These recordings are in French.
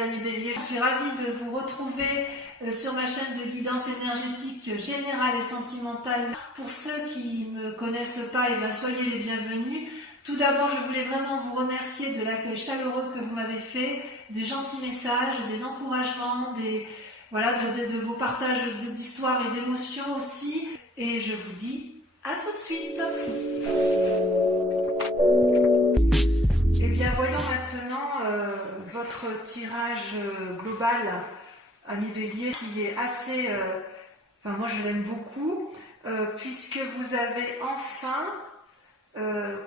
mes amis Bélier, je suis ravie de vous retrouver sur ma chaîne de guidance énergétique générale et sentimentale. Pour ceux qui ne me connaissent pas, soyez les bienvenus. Tout d'abord, je voulais vraiment vous remercier de l'accueil chaleureux que vous m'avez fait, des gentils messages, des encouragements, de vos partages d'histoires et d'émotions aussi. Et je vous dis à tout de suite. Eh bien, voyons maintenant votre tirage global, ami Bélier, qui est assez... moi, je l'aime beaucoup, puisque vous avez enfin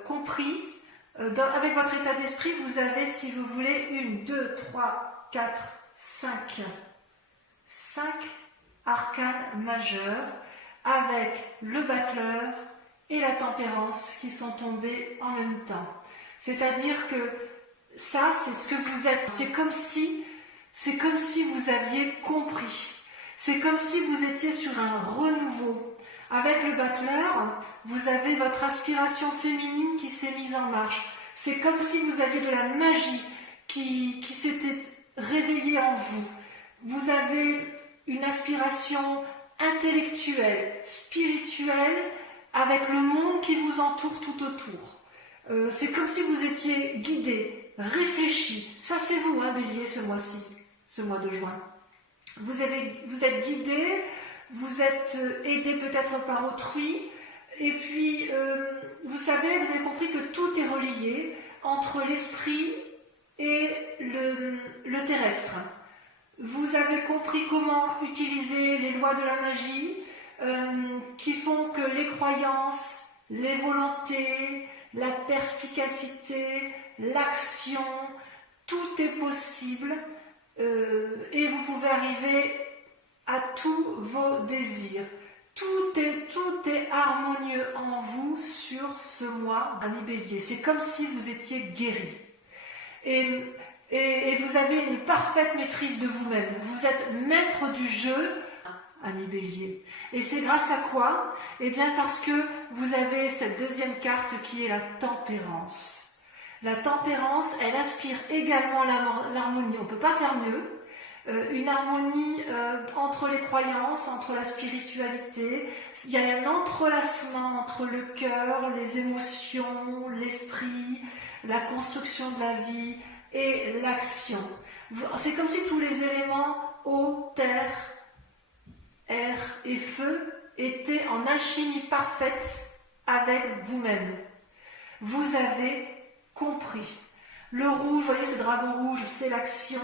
compris, avec votre état d'esprit, vous avez, si vous voulez, 1, 2, 3, 4, 5 arcanes majeurs, avec le battleur et la tempérance qui sont tombés en même temps. C'est-à-dire que ça, c'est ce que vous êtes. C'est comme si vous aviez compris. C'est comme si vous étiez sur un renouveau. Avec le battleur, vous avez votre aspiration féminine qui s'est mise en marche. C'est comme si vous aviez de la magie qui s'était réveillée en vous. Vous avez une aspiration intellectuelle, spirituelle, avec le monde qui vous entoure tout autour. C'est comme si vous étiez guidé, réfléchi. Ça, c'est vous, Bélier, ce mois-ci, ce mois de juin. Vous êtes guidé, vous êtes aidé peut-être par autrui, et puis, vous avez compris que tout est relié entre l'esprit et le terrestre. Vous avez compris comment utiliser les lois de la magie qui font que les croyances, les volontés, la perspicacité, l'action, tout est possible et vous pouvez arriver à tous vos désirs. Tout est harmonieux en vous sur ce mois, ami Bélier. C'est comme si vous étiez guéri. Et vous avez une parfaite maîtrise de vous-même. Vous êtes maître du jeu, ami Bélier. Et c'est grâce à quoi? Eh bien parce que vous avez cette deuxième carte qui est la tempérance. La tempérance, elle aspire également l'harmonie. On ne peut pas faire mieux. Une harmonie entre les croyances, entre la spiritualité. Il y a un entrelacement entre le cœur, les émotions, l'esprit, la construction de la vie et l'action. C'est comme si tous les éléments eau, terre, air et feu étaient en alchimie parfaite avec vous-même. Vous avez compris. Le rouge, vous voyez ce dragon rouge, c'est l'action.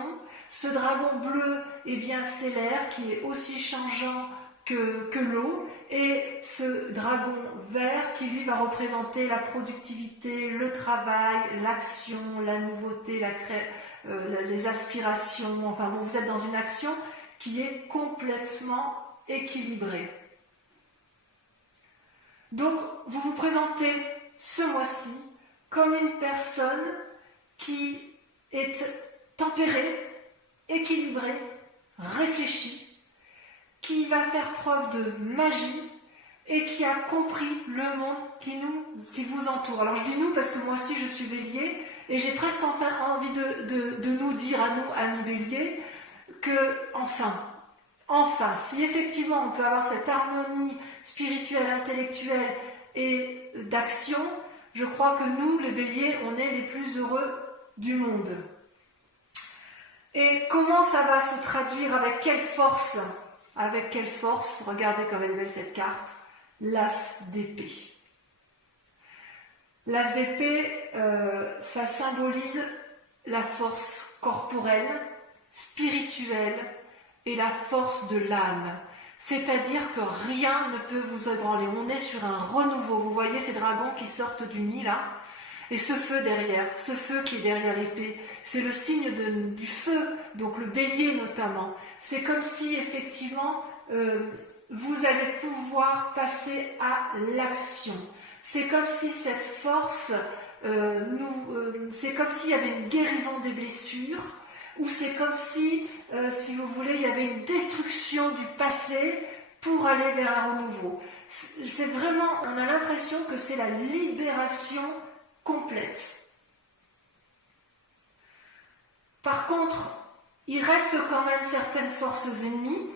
Ce dragon bleu, c'est l'air qui est aussi changeant que l'eau. Et ce dragon vert qui lui va représenter la productivité, le travail, l'action, la nouveauté, les aspirations. Vous êtes dans une action qui est complètement équilibrée. Donc, vous vous présentez ce mois-ci comme une personne qui est tempérée, équilibré, réfléchi, qui va faire preuve de magie et qui a compris le monde qui vous entoure. Alors je dis nous parce que moi aussi je suis Bélier et j'ai presque envie de nous dire à nous, amis Bélier, que enfin, si effectivement on peut avoir cette harmonie spirituelle, intellectuelle et d'action, je crois que nous, les Béliers, on est les plus heureux du monde. Et comment ça va se traduire? Avec quelle force? Avec quelle force? Regardez comme elle est belle cette carte. L'as d'épée. L'as d'épée, ça symbolise la force corporelle, spirituelle et la force de l'âme. C'est-à-dire que rien ne peut vous ébranler. On est sur un renouveau. Vous voyez ces dragons qui sortent du nid là? Et ce feu derrière, ce feu qui est derrière l'épée, c'est le signe du feu, donc le bélier notamment. C'est comme si effectivement vous allez pouvoir passer à l'action. C'est comme si cette force, c'est comme s'il y avait une guérison des blessures, ou c'est comme si vous voulez, il y avait une destruction du passé pour aller vers un renouveau. C'est vraiment, on a l'impression que c'est la libération complète. Par contre, il reste quand même certaines forces ennemies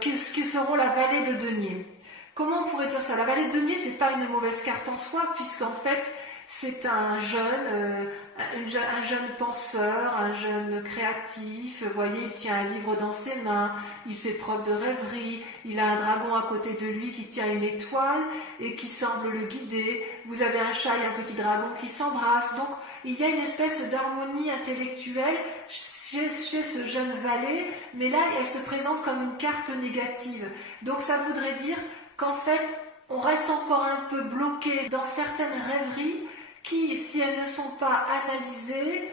qui seront la vallée de denier. Comment on pourrait dire ça? La vallée de denier, c'est pas une mauvaise carte en soi, puisqu'en fait, c'est un jeune penseur, un jeune créatif. Vous voyez, il tient un livre dans ses mains, il fait preuve de rêverie, il a un dragon à côté de lui qui tient une étoile et qui semble le guider. Vous avez un chat et un petit dragon qui s'embrassent. Donc, il y a une espèce d'harmonie intellectuelle chez ce jeune valet, mais là, elle se présente comme une carte négative. Donc, ça voudrait dire qu'en fait, on reste encore un peu bloqué dans certaines rêveries qui, si elles ne sont pas analysées,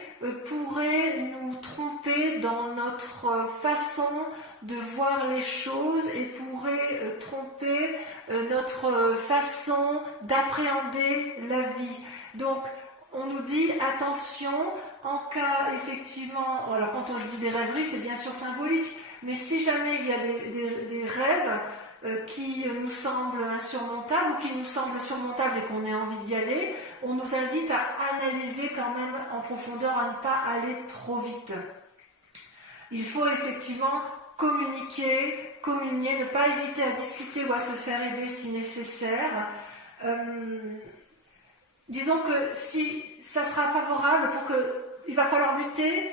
pourraient nous tromper dans notre façon de voir les choses et pourraient tromper notre façon d'appréhender la vie. Donc, on nous dit attention, en cas effectivement, alors quand je dis des rêveries, c'est bien sûr symbolique, mais si jamais il y a des rêves qui nous semblent insurmontables ou qui nous semblent surmontables et qu'on ait envie d'y aller, on nous invite à analyser quand même en profondeur, à ne pas aller trop vite. Il faut effectivement communiquer, communier, ne pas hésiter à discuter ou à se faire aider si nécessaire. Disons que si ça sera favorable il va falloir lutter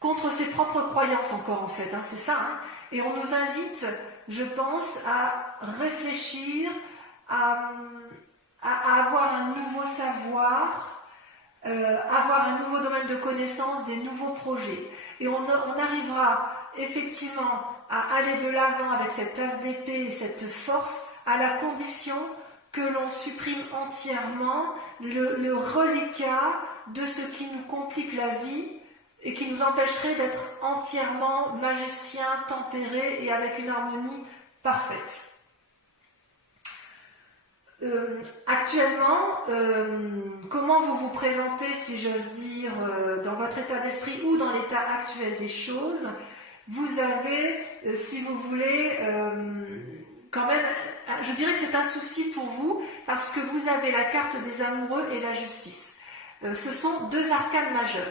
contre ses propres croyances encore en fait, c'est ça. Et on nous invite, je pense, à réfléchir, à avoir un nouveau savoir, avoir un nouveau domaine de connaissance, des nouveaux projets. Et on arrivera effectivement à aller de l'avant avec cette as d'épée et cette force à la condition que l'on supprime entièrement le reliquat de ce qui nous complique la vie et qui nous empêcherait d'être entièrement magicien, tempéré et avec une harmonie parfaite. Actuellement, comment vous vous présentez, si j'ose dire, dans votre état d'esprit ou dans l'état actuel des choses? Vous avez, si vous voulez, quand même, je dirais que c'est un souci pour vous parce que vous avez la carte des amoureux et la justice. Ce sont deux arcanes majeures.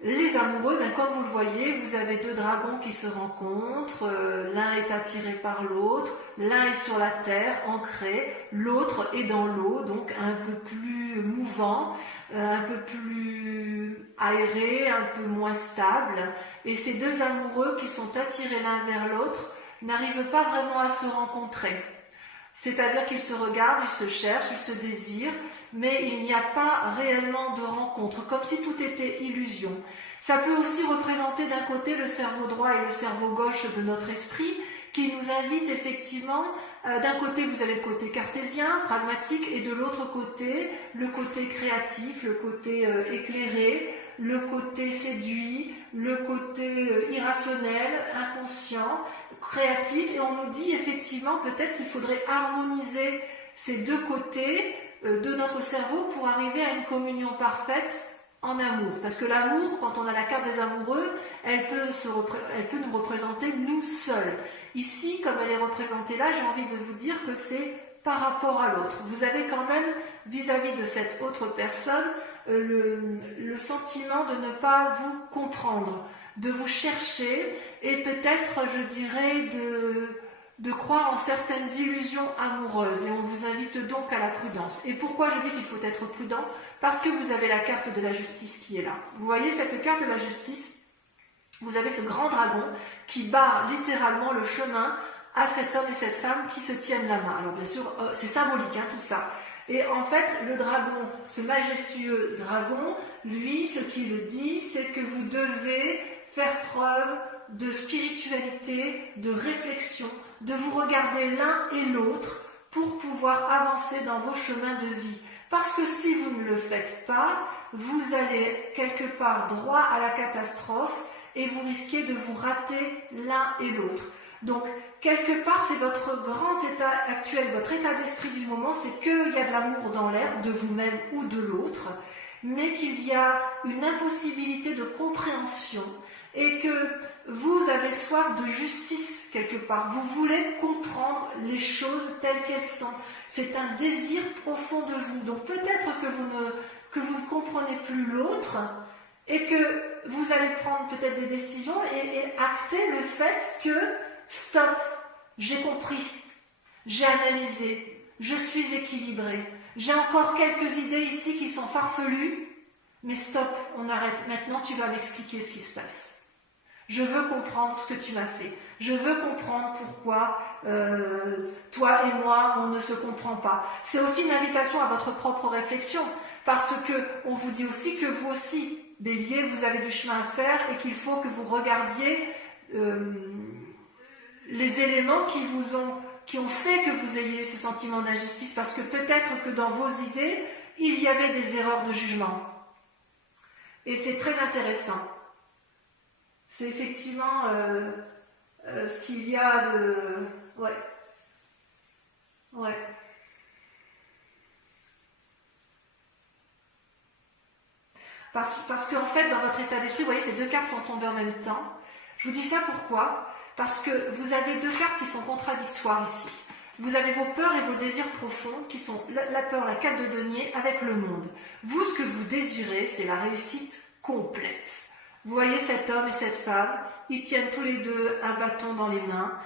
Les amoureux, comme vous le voyez, vous avez deux dragons qui se rencontrent, l'un est attiré par l'autre, l'un est sur la terre, ancré, l'autre est dans l'eau, donc un peu plus mouvant, un peu plus aéré, un peu moins stable. Et ces deux amoureux qui sont attirés l'un vers l'autre n'arrivent pas vraiment à se rencontrer. C'est-à-dire qu'ils se regardent, ils se cherchent, ils se désirent, mais il n'y a pas réellement de rencontre, comme si tout était illusion. Ça peut aussi représenter d'un côté le cerveau droit et le cerveau gauche de notre esprit, qui nous invite effectivement, d'un côté vous avez le côté cartésien, pragmatique, et de l'autre côté, le côté créatif, le côté éclairé, le côté séduit, le côté irrationnel, inconscient, créatif, et on nous dit effectivement peut-être qu'il faudrait harmoniser ces deux côtés de notre cerveau pour arriver à une communion parfaite en amour. Parce que l'amour, quand on a la carte des amoureux, elle peut nous représenter nous seuls. Ici, comme elle est représentée là, j'ai envie de vous dire que c'est par rapport à l'autre. Vous avez quand même, vis-à-vis de cette autre personne, le sentiment de ne pas vous comprendre, de vous chercher et peut-être, je dirais, de croire en certaines illusions amoureuses. Et on vous invite donc à la prudence. Et pourquoi je dis qu'il faut être prudent? Parce que vous avez la carte de la justice qui est là. Vous voyez cette carte de la justice? Vous avez ce grand dragon qui barre littéralement le chemin à cet homme et cette femme qui se tiennent la main. Alors bien sûr, c'est symbolique tout ça. Et en fait, le dragon, ce majestueux dragon, lui, ce qu'il dit, c'est que vous devez faire preuve de spiritualité, de réflexion, de vous regarder l'un et l'autre pour pouvoir avancer dans vos chemins de vie. Parce que si vous ne le faites pas, vous allez quelque part droit à la catastrophe et vous risquez de vous rater l'un et l'autre. Donc, quelque part, c'est votre grand état actuel, votre état d'esprit du moment, c'est qu'il y a de l'amour dans l'air, de vous-même ou de l'autre, mais qu'il y a une impossibilité de compréhension et que vous avez soif de justice quelque part. Vous voulez comprendre les choses telles qu'elles sont. C'est un désir profond de vous. Donc peut-être que vous ne comprenez plus l'autre et que vous allez prendre peut-être des décisions et acter le fait que stop, j'ai compris, j'ai analysé, je suis équilibré, j'ai encore quelques idées ici qui sont farfelues, mais stop, on arrête, maintenant tu vas m'expliquer ce qui se passe. Je veux comprendre ce que tu m'as fait. Je veux comprendre pourquoi toi et moi, on ne se comprend pas. C'est aussi une invitation à votre propre réflexion, parce que on vous dit aussi que vous aussi, Bélier, vous avez du chemin à faire et qu'il faut que vous regardiez les éléments qui ont fait que vous ayez eu ce sentiment d'injustice, parce que peut-être que dans vos idées, il y avait des erreurs de jugement. Et c'est très intéressant. C'est effectivement ce qu'il y a de... Ouais. Ouais. Parce qu'en fait, dans votre état d'esprit, vous voyez, ces deux cartes sont tombées en même temps. Je vous dis ça pourquoi? Parce que vous avez deux cartes qui sont contradictoires ici. Vous avez vos peurs et vos désirs profonds, qui sont la peur, la carte de denier, avec le monde. Vous, ce que vous désirez, c'est la réussite complète. Vous voyez cet homme et cette femme, ils tiennent tous les deux un bâton dans les mains,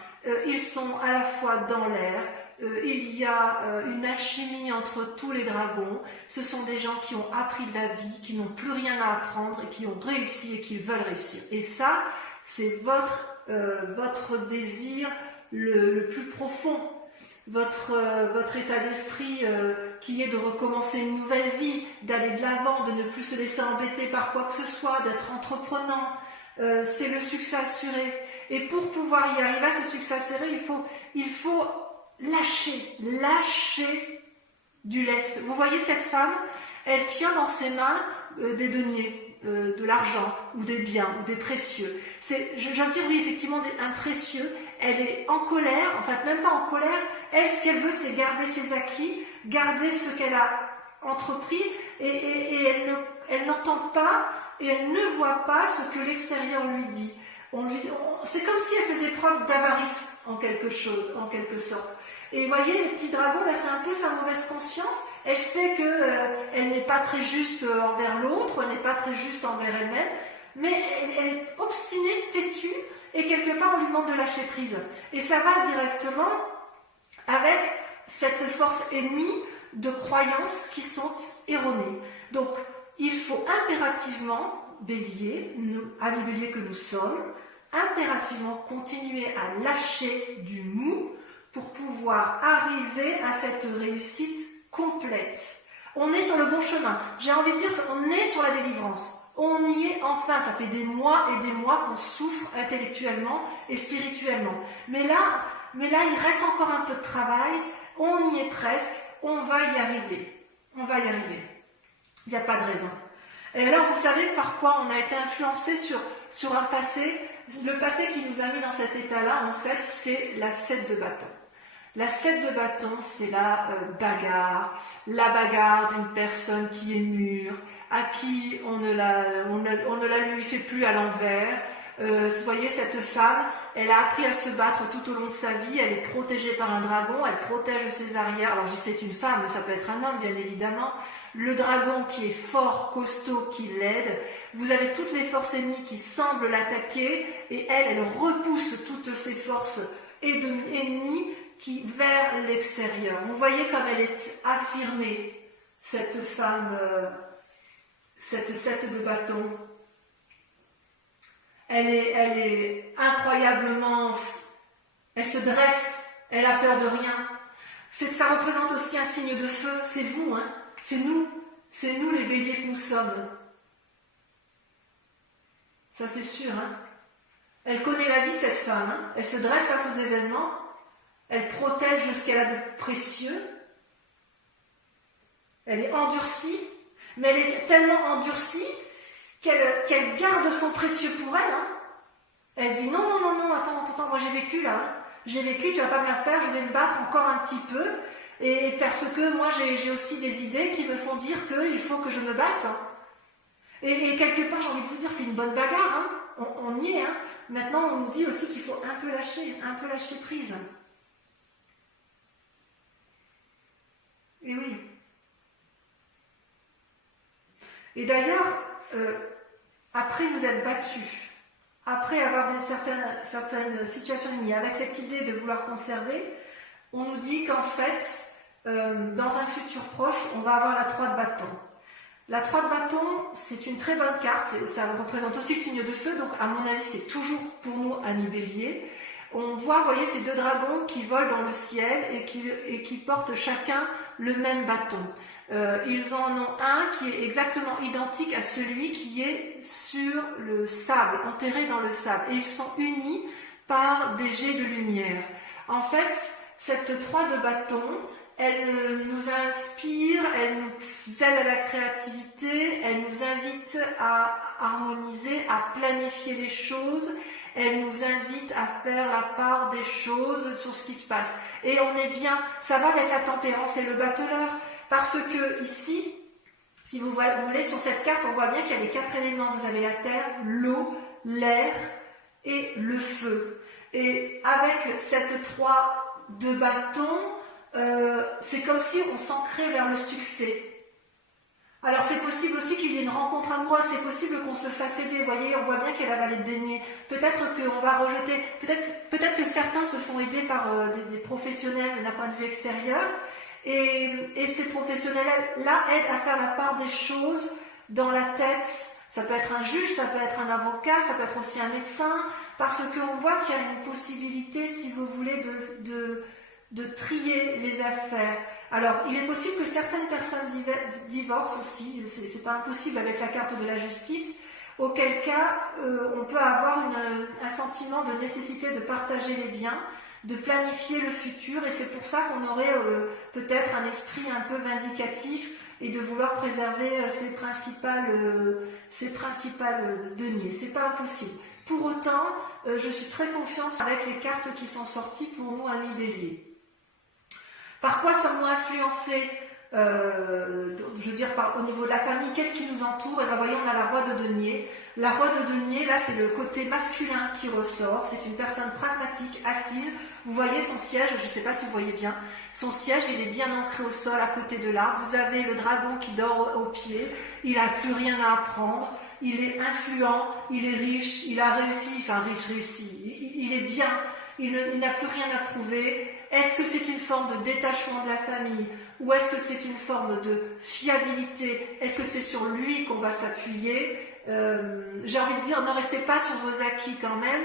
ils sont à la fois dans l'air, il y a une alchimie entre tous les dragons, ce sont des gens qui ont appris de la vie, qui n'ont plus rien à apprendre et qui ont réussi et qui veulent réussir. Et ça, c'est votre désir le plus profond, votre état d'esprit qui est de recommencer une nouvelle vie, d'aller de l'avant, de ne plus se laisser embêter par quoi que ce soit, d'être entreprenant. C'est le succès assuré. Et pour pouvoir y arriver à ce succès assuré, il faut lâcher du lest. Vous voyez cette femme, elle tient dans ses mains des deniers, de l'argent, ou des biens, ou des précieux. J'ose dire, oui, effectivement, un précieux. Elle est en colère, en fait, même pas en colère. Elle, ce qu'elle veut, c'est garder ses acquis, garder ce qu'elle a entrepris, et elle n'entend pas, et elle ne voit pas ce que l'extérieur lui dit. C'est comme si elle faisait preuve d'avarice en quelque sorte. Et vous voyez, les petits dragons, là, c'est un peu sa mauvaise conscience. Elle sait qu'elle n'est pas très juste envers l'autre, elle n'est pas très juste envers elle-même, mais elle est obstinée, têtue, et quelque part, on lui demande de lâcher prise. Et ça va directement avec cette force ennemie de croyances qui sont erronées. Donc, il faut impérativement, Bélier, amis Bélier que nous sommes, impérativement continuer à lâcher du mou pour pouvoir arriver à cette réussite complète. On est sur le bon chemin. J'ai envie de dire, on est sur la délivrance. On y est enfin. Ça fait des mois et des mois qu'on souffre intellectuellement et spirituellement. Mais là, il reste encore un peu de travail. On y est presque. On va y arriver. On va y arriver. Il n'y a pas de raison. Et alors, vous savez par quoi on a été influencé sur un passé. Le passé qui nous a mis dans cet état-là, en fait, c'est la 7 de bâton. La 7 de bâton, c'est la bagarre d'une personne qui est mûre, à qui on ne la lui fait plus à l'envers. Vous voyez, cette femme, elle a appris à se battre tout au long de sa vie, elle est protégée par un dragon, elle protège ses arrières. Alors, je sais c'est une femme, mais ça peut être un homme, bien évidemment. Le dragon qui est fort, costaud, qui l'aide. Vous avez toutes les forces ennemies qui semblent l'attaquer, et elle repousse toutes ces forces ennemies vers l'extérieur. Vous voyez comme elle est affirmée, cette femme, cette 7 de bâton. Elle est incroyablement... Elle se dresse, elle a peur de rien. Ça représente aussi un signe de feu, c'est vous, hein. C'est nous les béliers que nous sommes. Ça c'est sûr, hein. Elle connaît la vie, cette femme, hein. Elle se dresse face aux événements, elle protège ce qu'elle a de précieux, elle est endurcie, mais elle est tellement endurcie qu'elle garde son précieux pour elle, hein. Elle se dit non, attends, moi j'ai vécu là, hein. J'ai vécu, tu vas pas me la faire, je vais me battre encore un petit peu, et parce que moi j'ai aussi des idées qui me font dire qu'il faut que je me batte, hein. Et quelque part, j'ai envie de vous dire, c'est une bonne bagarre, hein. On y est, hein. Maintenant, on nous dit aussi qu'il faut un peu lâcher prise. Et oui. Et d'ailleurs, après vous êtes battu, après avoir certaines situations liées, avec cette idée de vouloir conserver, on nous dit qu'en fait, dans un futur proche, on va avoir la 3 de bâton. La 3 de bâton, c'est une très bonne carte, ça représente aussi le signe de feu, donc à mon avis, c'est toujours pour nous ami Bélier. On voit, vous voyez, ces deux dragons qui volent dans le ciel et qui portent chacun le même bâton. Ils en ont un qui est exactement identique à celui qui est sur le sable, enterré dans le sable. Et ils sont unis par des jets de lumière. En fait, cette 3 de bâton, elle nous inspire, elle nous aide à la créativité, elle nous invite à harmoniser, à planifier les choses, elle nous invite à faire la part des choses sur ce qui se passe. Et on est bien, ça va avec la tempérance et le battleur, parce que ici, si vous voulez, sur cette carte, on voit bien qu'il y a les 4 éléments. Vous avez la terre, l'eau, l'air et le feu. Et avec cette 3 de bâton, c'est comme si on s'ancrait vers le succès. Alors c'est possible aussi qu'il y ait une rencontre amoureuse, c'est possible qu'on se fasse aider. Vous voyez, on voit bien qu'il y a la vallée de denier. Peut-être qu'on va rejeter, peut-être que certains se font aider par des professionnels d'un point de vue extérieur. Et ces professionnels-là aident à faire la part des choses dans la tête. Ça peut être un juge, ça peut être un avocat, ça peut être aussi un médecin, parce qu'on voit qu'il y a une possibilité, si vous voulez, de trier les affaires. Alors, il est possible que certaines personnes divorcent aussi, c'est pas impossible avec la carte de la justice, auquel cas on peut avoir un sentiment de nécessité de partager les biens, de planifier le futur, et c'est pour ça qu'on aurait peut-être un esprit un peu vindicatif et de vouloir préserver ses principales deniers. C'est pas impossible. Pour autant, je suis très confiante avec les cartes qui sont sorties pour nous, amis Bélier. Par quoi sommes-nous influencés je veux dire, au niveau de la famille, qu'est-ce qui nous entoure? Et bien, voyez, on a la Roi de denier. La Roi de denier, là, c'est le côté masculin qui ressort. C'est une personne pragmatique, assise. Vous voyez son siège, je ne sais pas si vous voyez bien. Son siège, il est bien ancré au sol, à côté de l'arbre. Vous avez le dragon qui dort au pied. Il n'a plus rien à apprendre. Il est influent, il est riche, il a réussi, enfin réussi. Il est bien, il n'a plus rien à prouver. Est-ce que c'est une forme de détachement de la famille? Ou est-ce que c'est une forme de fiabilité? Est-ce que c'est sur lui qu'on va s'appuyer? J'ai envie de dire, ne restez pas sur vos acquis quand même.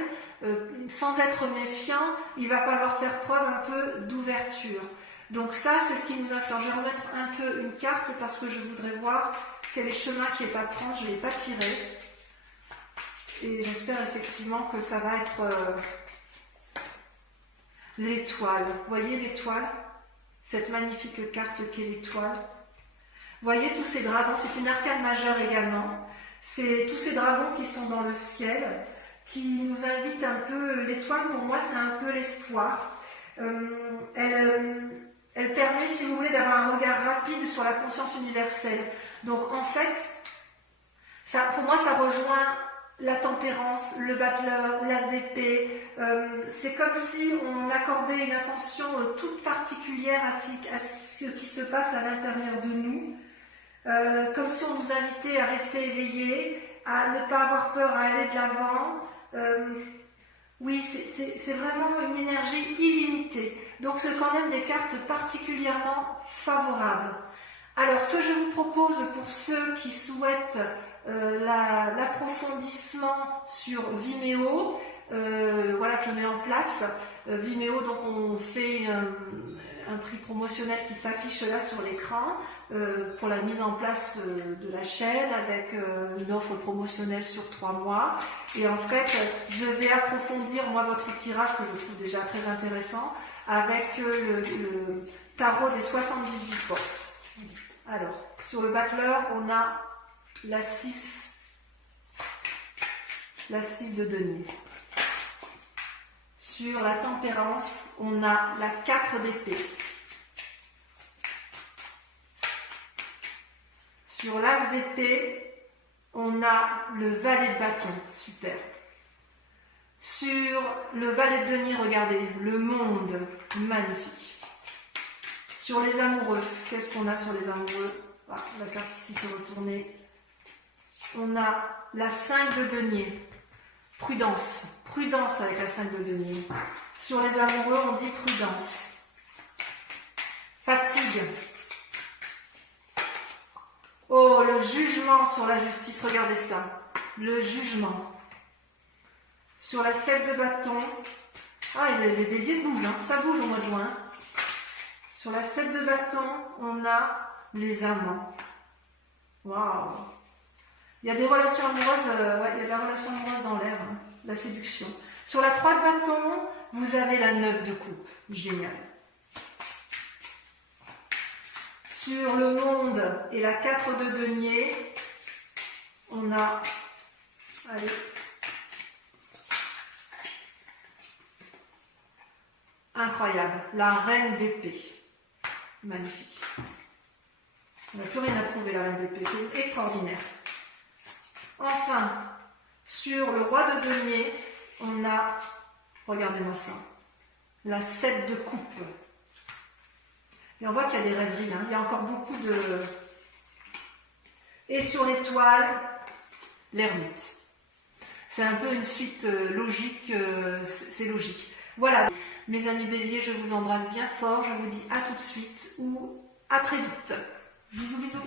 Sans être méfiant, il va falloir faire preuve un peu d'ouverture. Donc ça, c'est ce qui nous influence. Je vais remettre un peu une carte parce que je voudrais voir quel est le chemin qui est à prendre. Je ne l'ai pas tiré. Et j'espère effectivement que ça va être l'étoile. Vous voyez l'étoile? Cette magnifique carte qu'est l'étoile. Vous voyez tous ces dragons, c'est une arcane majeure également. C'est tous ces dragons qui sont dans le ciel, qui nous invitent un peu. L'étoile, pour moi, c'est un peu l'espoir. Elle permet, si vous voulez, d'avoir un regard rapide sur la conscience universelle. Donc, en fait, pour moi, ça rejoint la tempérance, le battleur, l'as d'épée. C'est comme si on accordait une attention toute particulière à ce qui se passe à l'intérieur de nous. Comme si on nous invitait à rester éveillés, à ne pas avoir peur, à aller de l'avant. Oui, c'est vraiment une énergie illimitée. Donc, c'est quand même des cartes particulièrement favorables. Alors, ce que je vous propose pour ceux qui souhaitent l'approfondissement sur Vimeo, voilà que je mets en place. Vimeo, donc on fait un prix promotionnel qui s'affiche là sur l'écran pour la mise en place de la chaîne avec une offre promotionnelle sur 3 mois. Et en fait, je vais approfondir moi votre tirage que je trouve déjà très intéressant avec le tarot des 78 portes. Alors, sur le battleur, on a la 6 de denier. Sur la tempérance, on a la 4 d'épée. Sur l'as d'épée, on a le valet de bâton. Super. Sur le valet de denier, regardez, le monde. Magnifique. Sur les amoureux, qu'est-ce qu'on a sur les amoureux? Ah, la carte ici s'est retournée. on a la 5 de denier. Prudence. Prudence avec la 5 de denier. Sur les amoureux, on dit prudence. Fatigue. Oh, le jugement sur la justice, regardez ça. Le jugement. Sur la 7 de bâton. Ah, les béliers bougent, hein. Ça bouge au mois de juin. Sur la 7 de bâton, on a les amants. Waouh! Il y a des relations amoureuses, ouais, il y a de la relation amoureuse dans l'air, hein, la séduction. Sur la 3 de bâton, vous avez la 9 de coupe. Génial. Sur le monde et la 4 de denier, on a, allez, incroyable, la reine d'épée. Magnifique. On n'a plus rien à prouver, la reine d'épée, c'est extraordinaire. Enfin, sur le roi de denier, on a, regardez-moi ça, la 7 de coupe. Et on voit qu'il y a des rêveries, hein. Il y a encore beaucoup de... Et sur l'étoile, l'ermite. C'est un peu une suite logique, c'est logique. Voilà, mes amis béliers, je vous embrasse bien fort, je vous dis à tout de suite ou à très vite. Bisous, bisous.